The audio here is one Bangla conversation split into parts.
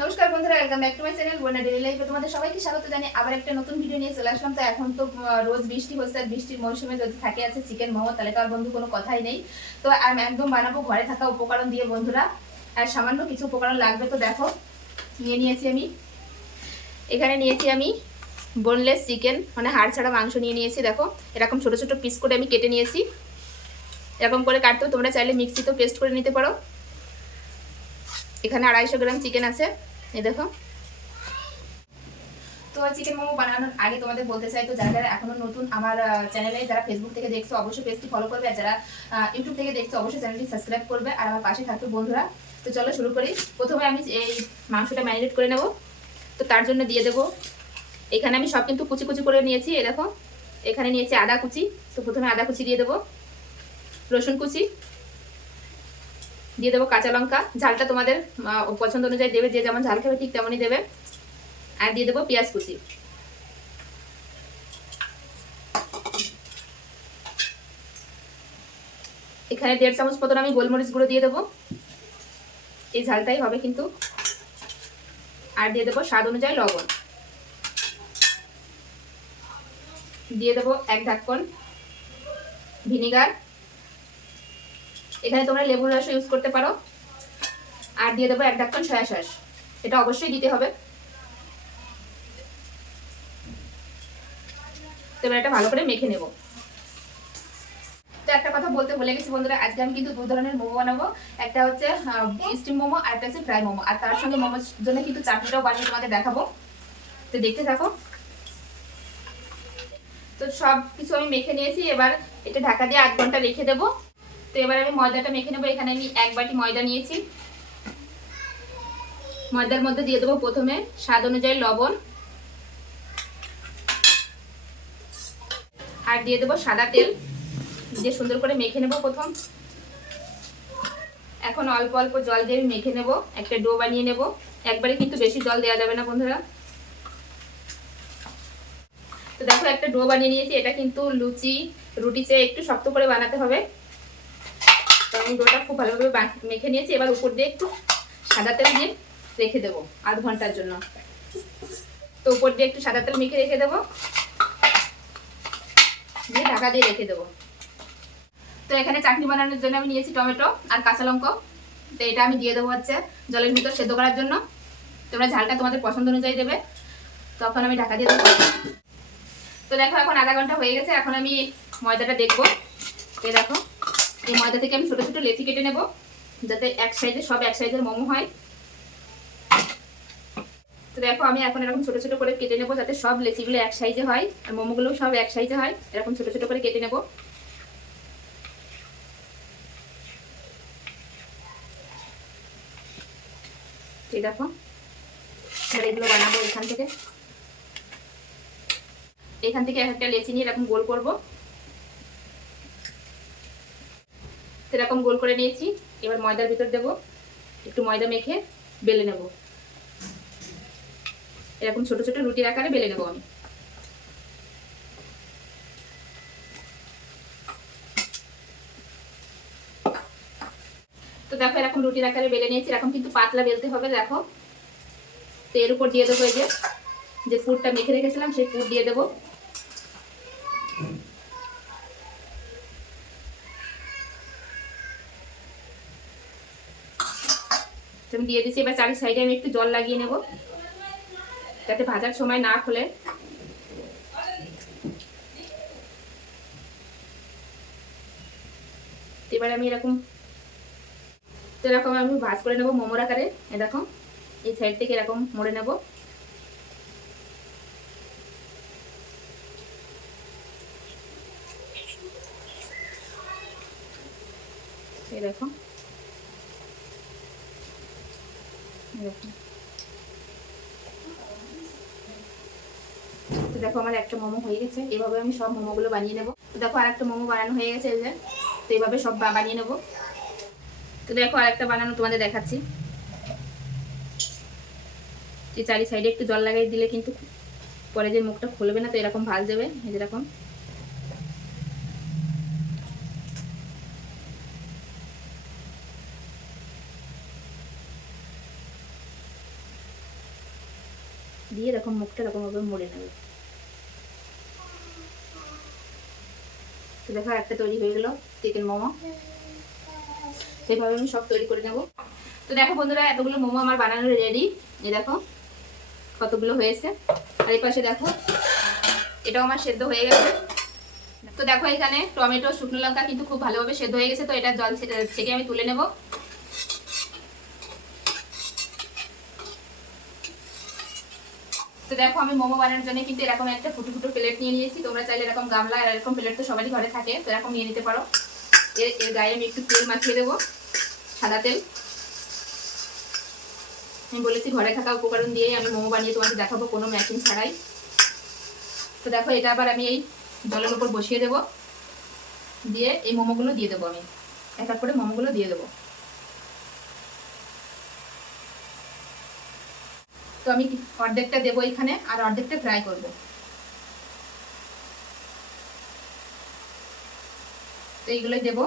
নমস্কার বন্ধুরা welcome back to my channel Bonya daily লাইফে তোমাদের সবাইকে স্বাগত জানি আবার একটা নতুন ভিডিও নিয়ে চলে আসলাম। তো এখন তো রোজ বৃষ্টি হচ্ছে, আর বৃষ্টির মৌসুমে যদি থাকে আছে চিকেন মোমো, তাহলে তো আর বন্ধু কোনো কথাই নেই। তো আমি একদম বানাবো, ঘরে থাকা উপকরণ দিয়ে বন্ধুরা। আর সামান্য কিছু উপকরণ লাগবে তো দেখো, নিয়ে নিয়েছি আমি। এখানে নিয়েছি আমি বোনলেস চিকেন মানে হাড় ছাড়া মাংস নিয়ে নিয়েছি, দেখো। এরকম ছোট ছোট পিস করে আমি কেটে নিয়েছি। এরকম করে কাটতেও তোমরা চাইলে মিক্সিতেও পেস্ট করে নিতে পারো। এখানে আড়াইশো গ্রাম চিকেন আছে। এই দেখো। তো চিকেন মোমো বানানোর আগে তোমাদের বলতে চাই, তো যারা যারা এখনও নতুন আমার চ্যানেলে যারা ফেসবুক থেকে দেখছ, অবশ্যই পেজটি ফলো করবে, আর যারা ইউটিউব থেকে দেখছ, অবশ্যই চ্যানেলটি সাবস্ক্রাইব করবে, আর আমার পাশে থাকবে বন্ধুরা। তো চলো শুরু করি। প্রথমে আমি এই মাংসটা ম্যারিনেট করে নেব। তো তার জন্য দিয়ে দেবো। এখানে আমি সব কিন্তু কুচি কুচি করে নিয়েছি, এই দেখো। এখানে নিয়েছি আদা কুচি। তো প্রথমে আদা কুচি দিয়ে দেবো। রসুন কুচি। দিয়ে দেবো কাঁচা লঙ্কা। ঝালটা তোমাদের পছন্দ অনুযায়ী দেবে, যে যেমন ঝাল খাবে ঠিক তেমনই দেবে। আর দিয়ে দেবো পেঁয়াজ কুচি। এখানে দেড় চামচ মতন আমি গোলমরিচ গুঁড়ো দিয়ে দেবো। এই ঝালটাই হবে কিন্তু। আর দিয়ে দেবো স্বাদ অনুযায়ী লবণ। দিয়ে দেবো এক ঢাকন ভিনিগার। এখানে তোমরা লেবুর রস ইউজ করতে পারো। আর দিয়ে দেবো এক ঢাকন সয়া সস। এটা অবশ্যই দিতে হবে। তো এবার এটা ভালো করে মেখে নেব। তো একটা কথা বলতে ভুলে গেছি বন্ধুরা, আজকে আমি কিন্তু দু ধরনের মোমো বানাবো। একটা হচ্ছে স্টিম মোমো, আর একটা হচ্ছে ফ্রাই মোমো। আর তার সঙ্গে মোমোর জন্য কিন্তু চাটনিটাও বানিয়ে তোমাদের দেখাবো। তো দেখতে থাকো। তো সব কিছু আমি মেখে নিয়েছি। এবার এটা ঢাকা দিয়ে আধ ঘণ্টা রেখে দেবো। তো এবার আমি ময়দাটা মেখে নেব। এখানে আমি এক বাটি ময়দা নিয়েছি। ময়দার মধ্যে দিয়ে দেবো প্রথমে স্বাদ অনুযায়ী লবণ। আর দিয়ে দেবো সাদা তেল। দিয়ে সুন্দর করে মেখে নেব প্রথম। এখন অল্প অল্প জল দিয়ে মেখে নেব। একটা ডো বানিয়ে নেব। একবারে কিন্তু বেশি জল দেওয়া যাবে না বন্ধুরা। তো দেখো একটা ডো বানিয়ে নিয়েছি। এটা কিন্তু লুচি, রুটি চেয়ে একটু শক্ত করে বানাতে হবে। আমি ডোটা খুব ভালোভাবে মেখে নিয়েছি। এবার উপর দিয়ে একটু সাদা তেল দিয়ে রেখে দেবো আধ ঘণ্টার জন্য। তো উপর দিয়ে একটু সাদা তেল মেখে রেখে দেবো। দিয়ে ঢাকা দিয়ে রেখে দেবো। তো এখানে চাটনি বানানোর জন্য আমি নিয়েছি টমেটো আর কাঁচা লঙ্কা। তো এটা আমি দিয়ে দেবো হচ্ছে জলের ভিতর সেদ্ধ করার জন্য। তোমরা ঝালটা তোমাদের পছন্দ অনুযায়ী দেবে। তখন আমি ঢাকা দিয়ে দেবো। তো দেখো, এখন আধা ঘণ্টা হয়ে গেছে। এখন আমি ময়দাটা দেখব। দেখো। এই ময়দা থেকে আমি ছোটো ছোটো লেচি কেটে নেব, যাতে এক সাইজে, সব এক সাইজের মোমো হয়। তো দেখো, আমি এখন এরকম ছোটো ছোটো করে কেটে নেব, যাতে সব লেচিগুলো এক সাইজে হয়, আর মোমোগুলো সব এক সাইজে হয়। এরকম ছোটো ছোটো করে কেটে নেব। এই দেখো এগুলো বানাবো এখান থেকে। এখান থেকে একটা লেচি নিয়ে এরকম গোল করব। এরকম গোল করে নিয়েছি। এবার ময়দার ভিতর দেব। একটু ময়দা মেখে বেলে নেব। এরকম ছোট ছোট রুটির আকারে বেলে নেব আমি। তো দেখো, এরকম রুটির আকারে বেলে নিয়েছি। এরকম কিন্তু পাতলা বেলতে হবে, দেখো। তো এর উপর দিয়ে দেবো এই যে যে পুরটা মেখে রেখেছিলাম, সেই পুর দিয়ে দেবো। আমি দিয়ে দিচ্ছি এবার চারি সাইডে আমি একটু জল লাগিয়ে নেব। যাতে ভাজার সময় না খোলে। এবার আমি এরকম এরকম আমি ভাজ করে নেব মোমোর আকারে। এ দেখো, এই সাইড থেকে এরকম মোড়ে নেব। দেখো এই দেখো তো দেখো আমার একটা মোমো হয়ে গেছে। এভাবে আমি সব মোমোগুলো বানিয়ে নেব। দেখো আর একটা মোমো বানানো হয়ে গেছে যে। তো এইভাবে সব বানিয়ে নেব। তো দেখো আর একটা বানানো তোমাদের দেখাচ্ছি। এই চারি সাইডে একটু জল লাগাই দিলে কিন্তু পরে যে মুখটা খুলবে না তো এরকম ভালো দেবে। যেরকম দিয়ে এরকম মুখটা এরকমভাবে মুড়ে নেবে। দেখো, একটা তৈরি হয়ে গেল চিকেন মোমো। সেইভাবে আমি সব তৈরি করে নেব। তো দেখো বন্ধুরা, এতগুলো মোমো আমার বানানো রেডি এই দেখো, কতগুলো হয়েছে। আর এই পাশে দেখো, এটাও আমার সেদ্ধ হয়ে গেছে। তো দেখো, এখানে টমেটো, শুকনো লঙ্কা কিন্তু খুব ভালোভাবে সেদ্ধ হয়ে গেছে। তো এটা জল ছেঁকে আমি তুলে নেব। তো দেখো আমি মোমো বানানোর জন্য কিন্তু এরকম একটা ফুটো ফুটো প্লেট নিয়ে নিয়েছি। তোমরা চাইলে এরকম গামলা আর এরকম প্লেট তো সবারই ঘরে থাকে, তো এরকম নিয়ে নিতে পারো। এর এর গায়ে আমি একটু তেল মাখিয়ে দেবো, সাদা তেল। আমি বলেছি ঘরে থাকা উপকরণ দিয়েই আমি মোমো বানিয়ে তোমাকে দেখাবো, কোনো মেশিন ছাড়াই। তো দেখো, এটা আবার আমি এই জলের উপর বসিয়ে দেবো। দিয়ে এই মোমোগুলো দিয়ে দেবো আমি। এক এক করে মোমোগুলো দিয়ে দেবো। তো আমি অর্ধেকটা দেবো এখানে আর অর্ধেকটা ফ্রাই করব। তো এইগুলোই দেবো।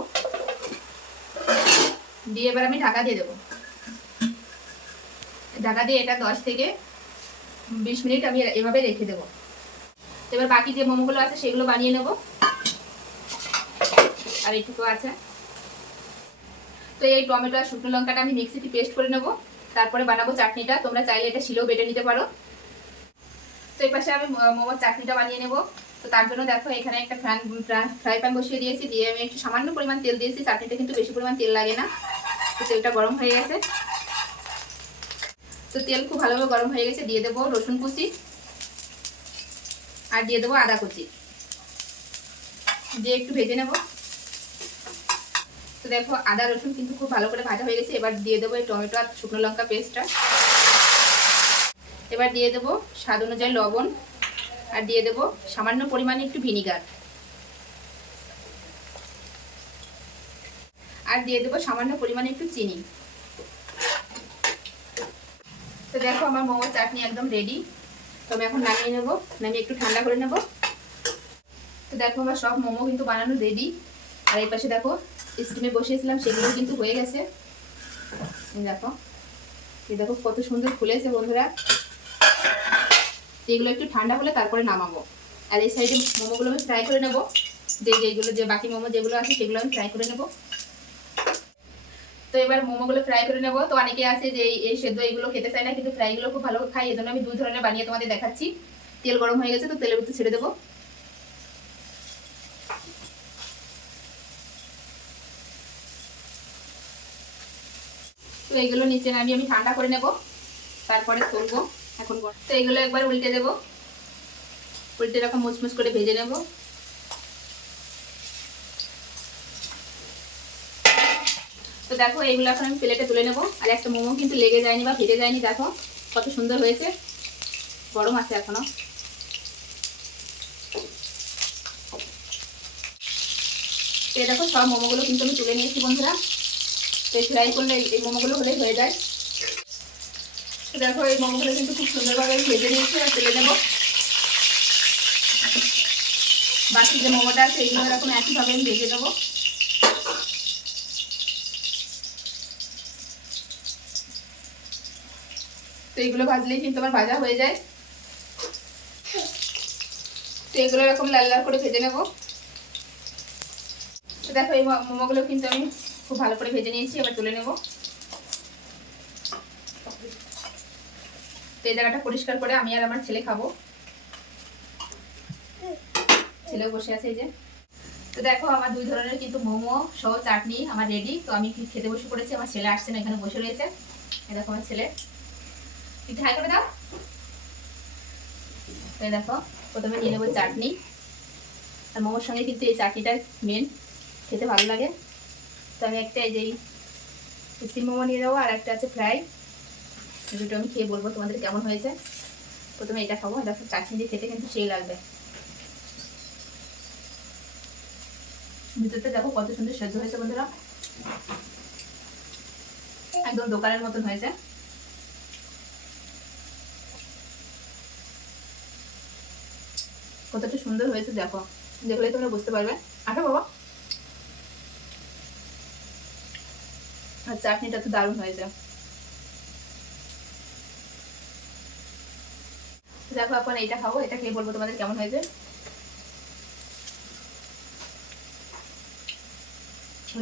দিয়ে এবার আমি ঢাকা দিয়ে দেবো। ঢাকা দিয়ে এটা দশ থেকে বিশ মিনিট আমি এভাবে রেখে দেবো। এবার বাকি যে মোমোগুলো আছে সেগুলো বানিয়ে নেব। আর এইটুকু আছে। তো এই টমেটো আর শুকনো লঙ্কাটা আমি মিক্সিতে পেস্ট করে নেব। তারপরে বানাবো চাটনিটা। তোমরা চাইলে এটা শিলেও বেটে নিতে পারো। তো এই পাশে আমি মোমোর চাটনিটা বানিয়ে নেব। তো তার জন্য দেখো, এখানে একটা ফ্রান ফ্রাই প্যান বসিয়ে দিয়েছি। দিয়ে আমি একটু সামান্য পরিমাণ তেল দিয়েছি। চাটনিটা কিন্তু বেশি পরিমাণ তেল লাগে না। তো তেলটা গরম হয়ে গেছে। তো তেল খুব ভালোভাবে গরম হয়ে গেছে। দিয়ে দেবো রসুন কুচি। আর দিয়ে দেবো আদা কুচি। দিয়ে একটু ভেজে নেব। তো দেখো আদা, রসুন কিন্তু খুব ভালো করে ভাজা হয়ে গেছে। এবার দিয়ে দেবো এই টমেটো আর শুকনো লঙ্কা পেস্টটা। এবার দিয়ে দেবো স্বাদ অনুযায়ী লবণ আর দিয়ে দেবো সামান্য পরিমাণে একটু ভিনিগার। আর দিয়ে দেবো সামান্য পরিমাণে একটু চিনি। তো দেখো আমার মোমোর চাটনি একদম রেডি তো আমি এখন নামিয়ে নেব। নামিয়ে একটু ঠান্ডা করে নেব। তো দেখো আমার সব মোমো কিন্তু বানানো রেডি আর এই পাশে দেখো স্টিমে বসিয়েছিলাম, সেগুলো কিন্তু হয়ে গেছে। দেখো। এই দেখো কত সুন্দর ফুলেছে বন্ধুরা। এগুলো একটু ঠান্ডা হলে তারপরে নামাবো। আর এই সাইডে মোমোগুলো আমি ফ্রাই করে নেব। যে যেগুলো, যে বাকি মোমো যেগুলো আছে, সেগুলো আমি ফ্রাই করে নেব। তো এবার মোমোগুলো ফ্রাই করে নেব। তো অনেকে আছে যে এই- সেদ্ধ এগুলো খেতে চায় না, কিন্তু ফ্রাইগুলো খুব ভালো খাই এই আমি দুই ধরনের বানিয়ে তোমাদের দেখাচ্ছি। তেল গরম হয়ে গেছে, তো তেলের ভিতরে ছেড়ে দেবো। তো এইগুলো নিচে নামিয়ে আমি ঠান্ডা করে নেব। তারপরে তুলবো। এখন তো এইগুলো একবার উল্টে দেবো। উল্টে এরকম মুচমুচ করে ভেজে নেব। তো দেখো এইগুলো এখন আমি প্লেটে তুলে নেব। আর একটা মোমো কিন্তু লেগে যায়নি বা ভেজে যায়নি, দেখো। কত সুন্দর হয়েছে। গরম আছে এখনও। তো দেখো, সব মোমোগুলো কিন্তু আমি তুলে নিয়েছি বন্ধুরা। তো ফ্রাই করলে এই- মোমোগুলো হলেই হয়ে যায়। দেখো, এই মোমোগুলো কিন্তু খুব সুন্দরভাবে ভেজে নিয়েছি আর তুলে নেব বাকি যে মোমোটা আছে, এগুলো এরকম একইভাবে আমি ভেজে নেব। তো এগুলো ভাজলেই কিন্তু আমার ভাজা হয়ে যায়। তো এগুলো এরকম লাল লাল করে ভেজে নেব। দেখো, এই মোমোগুলো কিন্তু আমি খুব ভালো করে ভেজে নিয়েছি, এবার তুলে নেব। তো এই জায়গাটা পরিষ্কার করে আমি আর আমার ছেলে খাব। ছেলেও বসে আছে এই যে। তো দেখো, আমার দুই ধরনের কিন্তু মোমো সহ চাটনি আমার রেডি তো আমি খেতে বসে পড়েছি? আমার ছেলে আসছে না, এখানে বসে রয়েছে। দেখো আমার ছেলে। একটু হাই করে দাও। তো দেখো, প্রথমে নিয়ে নেব চাটনি। আর মোমোর সঙ্গে কিন্তু এই চাটনিটা মেন খেতে ভালো লাগে। তো আমি একটা এই যে স্টিম মোমো নিয়ে নেব, আর একটা আছে ফ্রাই দুটো আমি খেয়ে বলব তোমাদের কেমন হয়েছে। প্রথমে এটা খাব, এটা চাটনি দিয়ে খেতে কিন্তু সেই লাগবে। ভিতরটা দেখো কত সুন্দর সেদ্ধ হয়েছে বন্ধুরা। একদম দোকানের মতন হয়েছে। কতটা সুন্দর হয়েছে দেখো। দেখলে তোমরা বুঝতে পারবে। আঠা বাবা। আর চাটনিটা তো দারুণ হয়েছে দেখো এখন এইটা খাব, এটা খেয়ে বলব তোমাদের কেমন হয়েছে।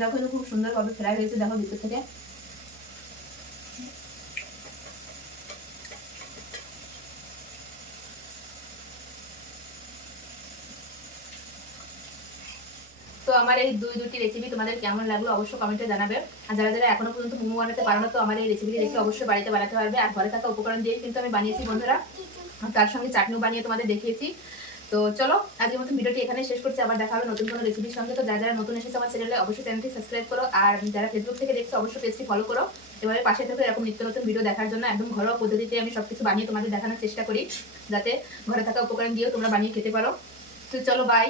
দেখো এটা খুব সুন্দরভাবে ফ্রাই হয়েছে, দেখো ভিতর থেকে। আমার এই দুই দুটি রেসিপি তোমাদের কেমন লাগল অবশ্যই কমেন্টে জানাবে। আর যারা যারা এখনও পর্যন্ত মোমো বানাতে পারো না তো আমার এই রেসিপিটি দেখে অবশ্যই বাড়িতে বানাতে পারবে। আর ঘরে থাকা উপকরণ দিয়ে কিন্তু আমি বানিয়েছি বন্ধুরা। তার সঙ্গে চাটনিও বানিয়ে তোমাদের দেখিয়েছি। তো চলো, আজকের মতো ভিডিওটি এখানে শেষ করছি। আবার দেখা হবে নতুন কোনো রেসিপির সঙ্গে। তো যারা যারা নতুন এসেছে আমার চ্যানেলে অবশ্যই চ্যানেলটি সাবস্ক্রাইব করো। আর যারা ফেসবুক থেকে দেখছ, অবশ্যই পেজটি ফলো করো। এভাবে পাশে থেকে এরকম নিত্য নতুন ভিডিও দেখার জন্য একদম ঘরোয়া পদ্ধতিতে আমি সবকিছু বানিয়ে তোমাদের দেখানোর চেষ্টা করি। যাতে ঘরে থাকা উপকরণ দিয়েও তোমরা বানিয়ে খেতে পারো। তো চলো বাই